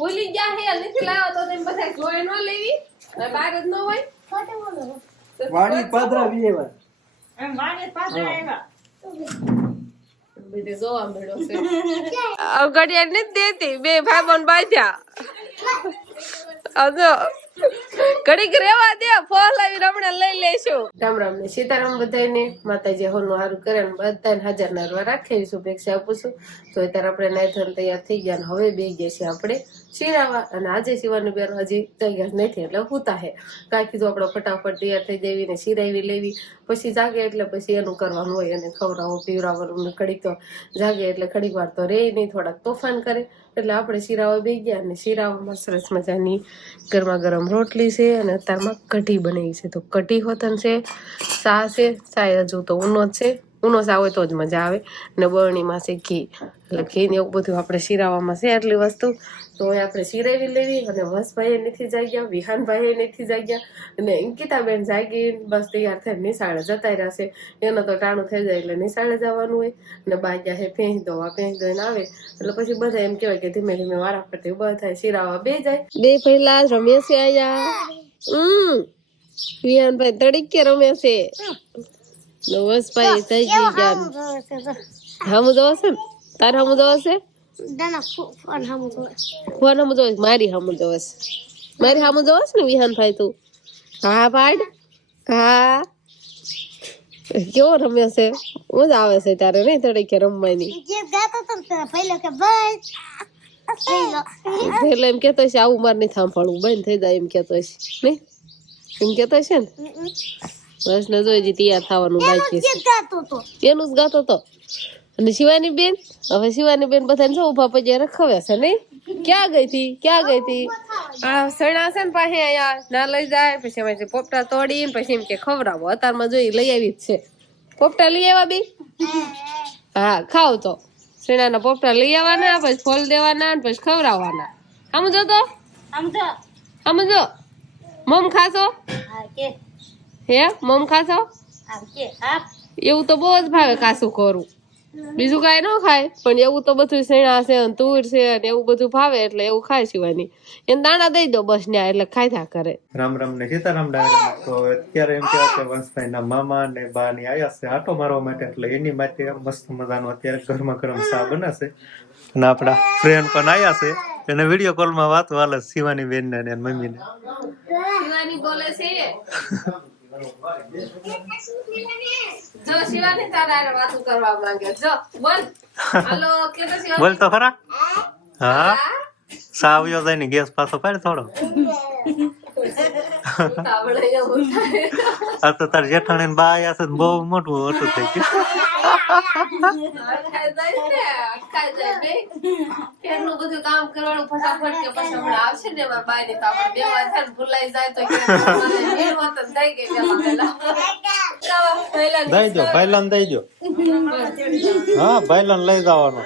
ભૂલી ગયા હે નથી લાવ્યો તો તેમ બધા જોઈ ન લેવી. બાર જ ન હોય. વાડી પાદરા વિયેવા એમ વાણી પાસે આવ્યા. બધે જોવા મળ્યો છે. ઘડિયાળ નથી દેતી. બે ભાઈ બોન બાંધ્યા અજો ઘડીક રેવા દે ફોન લાવીને હમણાં લઈ લેશું. રામ રામ ને સીતારામ બધાને માતાજી હોનું સારું કરે ને બધાને હાજર નરવા રાખે શુભેચ્છા આપું છું. તો અત્યારે આપણે નાયથન તૈયાર થઈ ગયા ને હવે બે ગયા છીએ આપણે શિરાવા. અને આજે શિવાની બેન હજી તૈયાર નથી, એટલે હુતા હે. કાંઈ કીધું, આપણે ફટાફટ તૈયાર થઈ જવી ને શિરાવી લેવી. પછી જાગે એટલે પછી એનું કરવાનું હોય અને ખવડાવવું પીવડાવવાનું ને ઘડીક તો જાગે એટલે ખડીક વાર તો રે નહીં, થોડાક તોફાન કરે. એટલે આપણે શિરાઓ બે ગયા અને શિરાઓમાં સરસ મજાની ગરમા ગરમ રોટલી છે અને અત્યારમાં કઢી બનાવી છે. તો કઢી હોતન છે, સા છે સા હજુ તો ઊનો જ છે. ઊનો સા હોય તો જ મજા આવે. અને બરણીમાં છે ઘી એટલે ઘી ને એવું બધું આપણે શિરાવામાં છે આટલી વસ્તુ. તો હવે આપણે શિરાવી લેવી અને વસભાઈ નથી જાગ્યા, વિહાનભાઈએ નથી જાગ્યા. અને અંકિતાબેન જાગી બસ તૈયાર થઈને નિશાળે જતા રહ્યા છે. એનો તો ટાણું થઈ જાય એટલે નિશાળે જવાનું હોય. અને બાગ્યા હે ભેંસ દોવા ભેંસ દોઈને આવે. એટલે પછી બધા એમ કહેવાય કે ધીમે ધીમે વારા ફરતી થાય, શિરાવા બે જાય. બે પહેલા રમેશ આયા. હમ. વિહાનભાઈ તડીકે રમે છે. નવસભાઈ થઈ ગઈ ગયા હમુ દો છે તાર હમુ જોવો છે ફોન હમુ જોવો મારી હમુ દો મારી હમુ દો ને વિહાનભાઈ તું હા પાડ હા કેવો રમ્યો છે મજા આવે છે તારે નહીં તડીકે રમવાની પેલો એમ કેતો છે આવું મારે નહીં સાંભળવું બંધ થઈ જાય એમ કેતો છે નહીં એમ કેતો છે ને બસ ને જોઈ જી તૈયાર થવાનું બાકી એનું જ ગાતો તો. અને શિવાની બેન હવે શિવાની બેન બધાને શું ઊભા પછી રખવે છે નહીં? ક્યાં ગઈ હતી? ક્યાં ગઈ હતી? આ સણા છે ને પાસે અહીંયા. ના લઈ જાય પછી એમાંથી પોપટા તોડીને પછી એમ કે ખવડાવો. અતારમાં જોઈ લઈ આવી જ છે. પોપટા લઈ આવ્યા બી? હા ખાવ તો. શેણાના પોપટા લઈ આવવાના પછી ફોલ દેવાના ને પછી ખવડાવવાના. આમ જો તો. સમજો આમ જો. મમ ખાશો? હા કે. હે? મમ ખાશો? એવું તો બહુ જ ભાવે કાસું કરું બીજું કાંઈ ન ખાય પણ એવું તો બધું શેણા છે અને તુર છે અને એવું બધું ભાવે એટલે એવું ખાય શિવાની એને દાણા દઈ દો બસ ન્યા એટલે ખાધા કરે રામ રામ ને સીતારામ ડાયરા તો અત્યારે એમ કહેવાય કે વંશભાઈ ના મામા ને બા ની આયા છે આટો મારવા માટે એટલે એની માટે મસ્ત મજાનો અત્યારે ગરમા ગરમ ચા બનાશે અને આપણા ફ્રેન્ડ પણ આયા છે એને વીડિયો કોલમાં માં હાલે છે શિવાની બેન ને મમ્મી ને શિવાની બોલે છે જો શિવાની તારા હારે કરવા માંગે. જો બોલ. હાલો કે તો બોલ તો ખરા. હા? ચા આવ્યો ને ગેસ પાછો પાડ થોડો. આ તો તાર જેઠાણી બા આયા છે બહુ મોટું ઓટું થઈ ગયું બધું કામ કરવાનું ફટાફટ કે પછી હમણાં આવશે ને એમાં બાયની તો આપણે બે વાર ભૂલાઈ જાય તો ગઈ દઈ દો ભાઈલાન દઈ દો. હા ભાઈલાન લઈ જવાનો.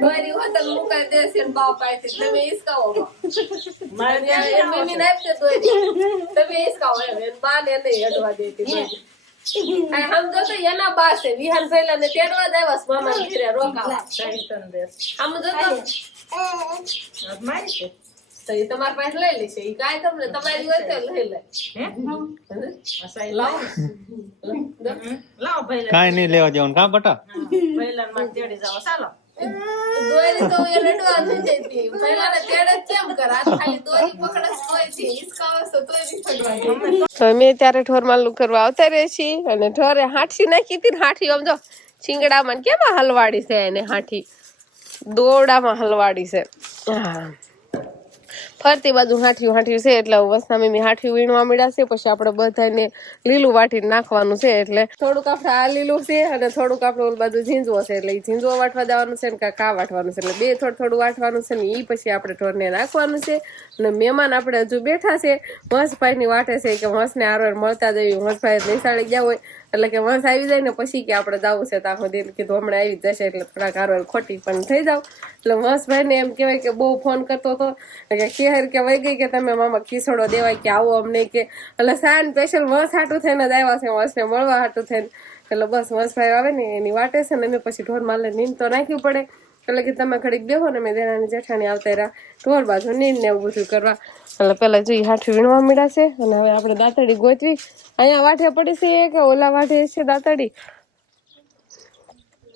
મારી હોટલ મુકાઈ દેશે બાપ પાસેથી. તમે હિસકાવો મારે એમ તમે. એની બાને નહીં અડવા દેતી સમજો તો એના બા છે વિહાન પહેલા ને તેડવા જ આવ્યા મામા ઘરે રોકાવા તન સમજો તો મારી તો એ તમારી પાસે લઈ લેશે. એ કાંઈ તમને તમારી હોય તો લઈ લે. હે? આ સાઈ લાવો. લાવો ભાઈ કાંઈ નહીં લેવા જવાનું કા બટા? પહેલા માં તેડી જાઓ. ચાલો. દોરી તો એ રડવા નથી દેતી. પહેલા ને તેડે કેમ કર? ખાલી દોરી પકડે તોયથી હિસકાવે છે તોય નહીં ફડવા તો અમે ત્યારે ઠોર માલું કરવા આવતા રહે છીએ અને ઠોરે હાંઠી નાખી હતી ને હાંઠી સમજો જો શિંગડામાં કેમાં હલવાડી છે એને હાંઠી? દોરડામાં હલવાડી છે. હા. ફરતી બાજુ હાંઠિયું હાંઠિયું છે, એટલે વસના મમ્મી હાંઠિયું વીણવા મળ્યા છે, પછી આપણે બધાને લીલું વાટીને નાખવાનું છે, એટલે થોડુંક આપણે આ લીલું છે અને થોડુંક આપણે ઓલ બાજુ ઝીંઝવો છે, એટલે ઝીંઝવો વાટવા દેવાનું છે ને કાં કા વાટવાનું છે, એટલે બે થોડું થોડું વાટવાનું છે ને એ પછી આપણે ઢોરને નાખવાનું છે અને મહેમાન આપણે હજુ બેઠા છે, વંશભાઈની વાટે છે કે હંસને આરોર મળતા જઈએ હંસભાઈ નિશાળે ગયા હોય એટલે કે વાંસ આવી જાય ને પછી કે આપણે જવું છે ત્યાં સુધી કીધું હમણાં આવી જશે એટલે થોડા કારવાર ખોટી પણ થઈ જાવ. એટલે વંશભાઈને એમ કહેવાય કે બહુ ફોન કરતો હતો કે શહેર કે વહી ગઈ કે તમે મામા ખીસડો દેવાય કે આવો અમને કે. એટલે સાન સ્પેશિયલ વાંસ હાટું થઈને જ આવ્યા છે, વાંસને મળવા હાટું થઈને. એટલે બસ વંશભાઈ આવે ને એની વાટે છે ને અમે પછી ઢોર માલે નીંદ તો નાખ્યું પડે. એટલે કે તમે ઘડીક બેહો ને મેં જેઠાણી આવતા રહ્યા. ઢોર બાજુ નીંદ ને એવું બધું કરવા. એટલે પેલા જોઈએ હાઠું વીણવા મળ્યા અને હવે આપણે દાંતડી ગોતવી. અહીંયા વાઠે પડી છે કે ઓલા વાઠે છે દાંતડી.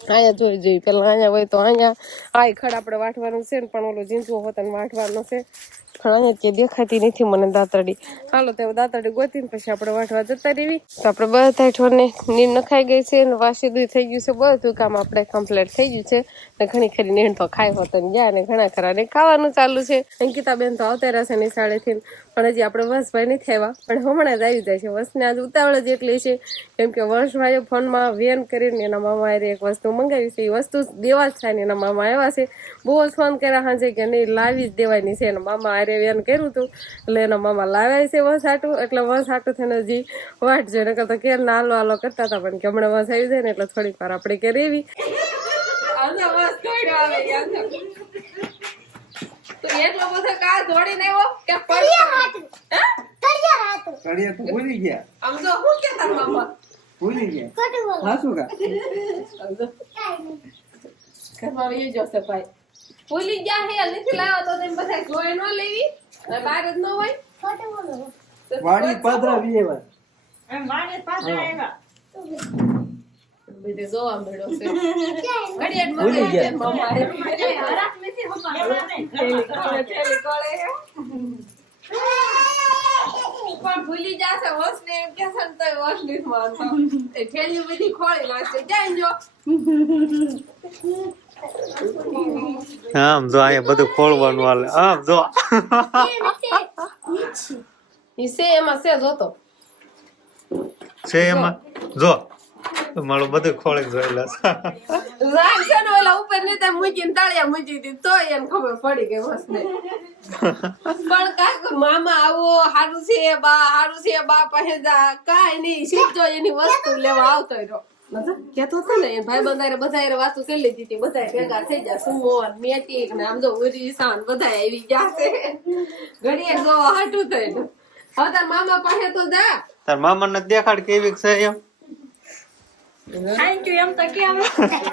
અહીંયા જોઈ જોઈ પેલા અહીંયા હોય તો અહીંયા, આ ખડ આપણે વાટવાનું છે ને પણ ઓલો જીંજવો હોત વાટવાનો છે. અહીંયા કે દેખાતી નથી મને દાંતડી હાલો તો દાંતડી ગોતીને પછી આપણે વાટવા જતા રહેવી તો આપણે બધા ઠોરને નીર નખાઈ ગઈ છે અને વાસી દૂધ થઈ ગયું છે. બધું કામ આપણે કમ્પ્લીટ થઈ ગયું છે. ને ઘણી ખરી નીણ તો ખાઈ હોત ને ગયા ને ઘણા ખરા ને ખાવાનું ચાલુ છે. અંકિતાબેન તો આવતા રહેશે નિશાળેથી પણ હજી આપણે વંશભાઈ નથી આવ્યા. પણ હમણાં જ આવી જાય છે. વંશને આજ ઉતાવળ જ એટલી છે. કેમ કે વંશભાઈએ ફોનમાં વેન કરીને એના મામા એક વસ્તુ મંગાવી છે. એ વસ્તુ દેવા જ થાય ને એના મામા આવ્યા છે. બહુ જ ફોન કર્યા હાજે કે નહીં, લાવી જ દેવાની છે. એના મામા હારે વેન કર્યું હતું એટલે એના મામા લાવ્યા છે વસ આટું એટલે વસ આટું થઈને હજી વાટ જોઈને કરતા કે નાલો આલો કરતા હતા પણ કે હમણાં વસ આવી જાય ને એટલે થોડીક વાર આપણે કે રેવી તો એટલો બધો કા દોડીને આવ્યો કે કડિયા તો ભૂલી ગયા. આમ જો હું કે તાર મામા? ભૂલી ગયા. હા શું કા? ઘરમાં જશે ભાઈ. ભૂલી ગયા હે નથી લાવ્યો તો તેમ બધા જોઈ ન લેવી. બહાર જ ન હોય. વાડી પાદરા વિયેવા એમ વાડે આવ્યા. બધે જોવા મળ્યો છે. ઘડિયાળ જાય. થેલી કોળે, હે. પણ ભૂલી જાશે વોશ ને એમ ને તોય વોશ નથી માનતો થેલી બધી ખોળી નાખશે ક્યાં જો. આમ જો અહીંયા બધું ખોલવાનું હાલે. આમ જો. ઈ એમાં છે જોતો. છે એમાં? જો. મારું બધું ખોળે જોયેલા છે. રાગ છે ને ઓલા ઉપર ને તે મૂકીને તાળિયા મૂકી દીધી તો એને ખબર પડી ગઈ વસને પણ કાક મામા આવો હારું છે બા હારું છે બા પહેજા કાઈ નહીં સીધો એની વસ્તુ લેવા આવતો રહ્યો. કેતો હતો ને ભાઈ બંધારે બધા વાતો કરી લીધી હતી બધા ભેગા થઈ ગયા સુમોન મેટિક ને આમ જો ઉરી સાન બધા આવી ગયા છે. ઘડીએ જો હાટું થઈને. હવે તાર મામા પાસે તો જા. તાર મામાને દેખાડ કેવી છે એમ? થેન્ક યુ એમ તો કેમ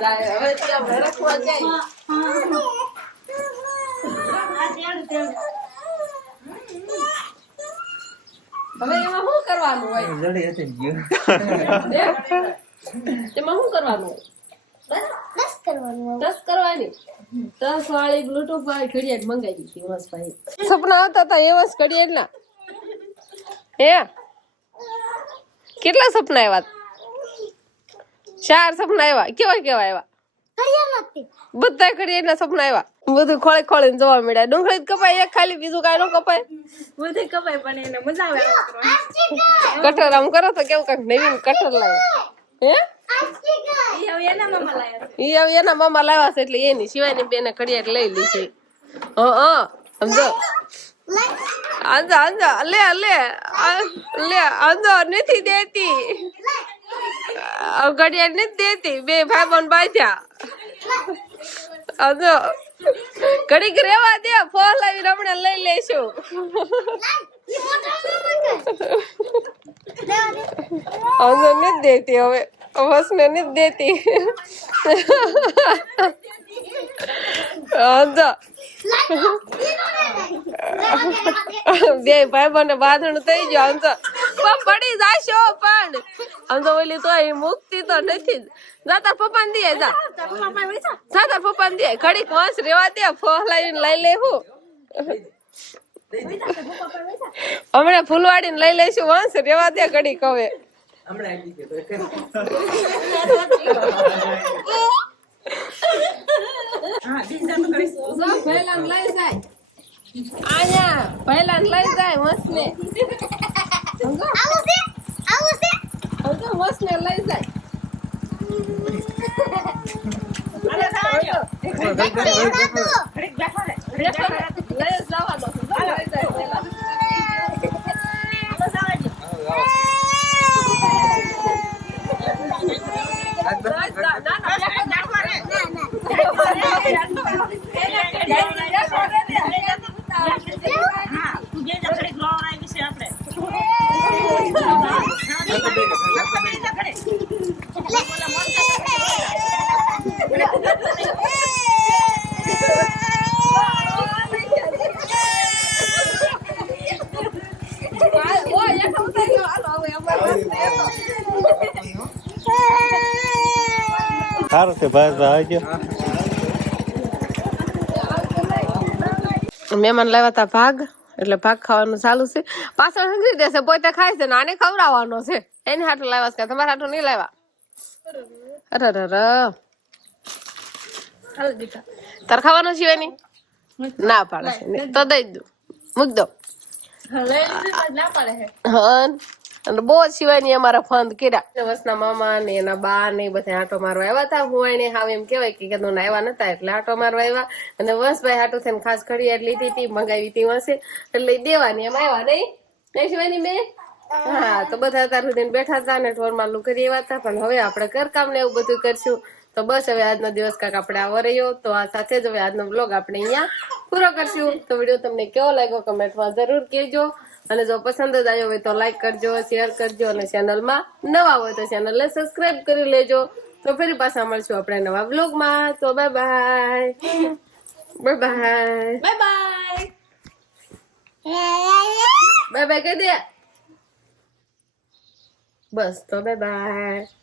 જાય હવે ત્યાં રખવા જાય. હવે એમાં શું કરવાનું હોય? જડી હતી ગયો. એમાં શું કરવાનું? હોય દસ કરવાની દસ વાળી બ્લુટૂથ વાળી ઘડિયાળ મંગાવી હતી વંશભાઈ સપના આવતા હતા એવા જ ઘડિયાળ ના હે? કેટલા સપના આવ્યા? ચાર સપના આવ્યા. કેવા કેવા આવ્યા? બધા ઘડિયાળ ના સપના આવ્યા. બધું ખોળે ખોળે જોવા મળ્યા. ડુંગળી જ કપાય એક ખાલી બીજું કઈ નો કપાય. બધે કપાય પણ એને મજા આવે આમ કટર આમ કરો તો કેવું કંઈક નવીન કટર લાવે હે? ઈ હવે એના મામા લાવ્યા છે એટલે એની સિવાયની બેને ઘડિયાળ લઈ લીધી. હા સમજો? આંજો આંજો લે લે લે આંજો નથી દેતી. ઘડિયાળ નથી દેતી બે ભાઈ બંધ બાંધ્યા. આંજો ઘડીક રેવા દે ફોન લાવીને હમણાં લઈ લઈશું. આંજો નથી દેતી, હવે વસને નથી દેતી. બે ભાઈ બને બાંધણ થઈ ગયો, આમ તો પણ પડી જાશો પણ. આમ તો ઓલી તો મુક્તિ તો નથી. જ. તાર પપ્પા દે, જા? જા તાર પપ્પા દે. ઘડીક વાંસ રેવા દે ફોહ લાવીને લઈ લેવું. હમણાં ફૂલવાડીને લઈ લઈશું વંશ રેવા દે કડી કવે પહેલાને લઈ જાય પહેલાને લઈ જાય લઈ જાઓ. ઘડીક બેઠો રે. ઘડીક બેઠો રે. લઈ જવાનો છે. જો લઈ જાય પહેલા. હાલો, જાઓ હજી. ના, ના, ના, ઘડીક બેઠો રે. હા, તું બે જા, ઘડીક લોણ આવી છે આપણે. હા, તું બે જા, ઘડીક. સારું છે ભાઈ ગયો મહેમાન લાવ્યા હતા ભાગ એટલે ભાગ ખાવાનું ચાલુ છે. પાછળ હંગરી દેશે પોતે ખાય છે ને આને ખવડાવવાનો છે. એને હાટું લાવ્યા છે તમારે હાટું નહીં લાવ્યા? અરે અરે તાર ખાવાનું છે એની? ના પાડે તો દઈ દઉં. મૂક દો. હન. અને બહુ સિવાયની અમારા ફંદ કર્યા. વસના મામા ને એના બા ને બધા આટો મારવા આવ્યા હતા. હું એને હાવ એમ કેવાય કે કીધું આવ્યા નતા એટલે આટો મારવા આવ્યા. અને વંશભાઈ હાટો થઈને ખાસ ઘડિયાળ લીધી હતી, મંગાવી હતી વંશે. એટલે દેવાની એમ આવ્યા નહીં. નહીં શિવાની મેં હા, તો બધા તાર સુધી બેઠા હતા ને ઢોરમાલું કરી એવા હતા. પણ હવે આપણે ઘરકામ ને એવું બધું કરશું. તો બસ હવે આજનો દિવસ કાંક આપણે આવો રહ્યો. તો આ સાથે જ હવે આજનો બ્લોગ આપણે અહીંયા પૂરો કરશું. તો વીડિયો તમને કેવો લાગ્યો કમેન્ટમાં જરૂર કહેજો. અને જો પસંદ જ આવ્યો હોય તો લાઈક કરજો શેર કરજો અને ચેનલમાં નવા હોય તો ચેનલને સબસ્ક્રાઇબ કરી લેજો. તો ફરી પાછા મળશું આપણે નવા બ્લોગમાં તો bye bye bye bye bye bye bye bye કહી દે. બસ તો બાય બાય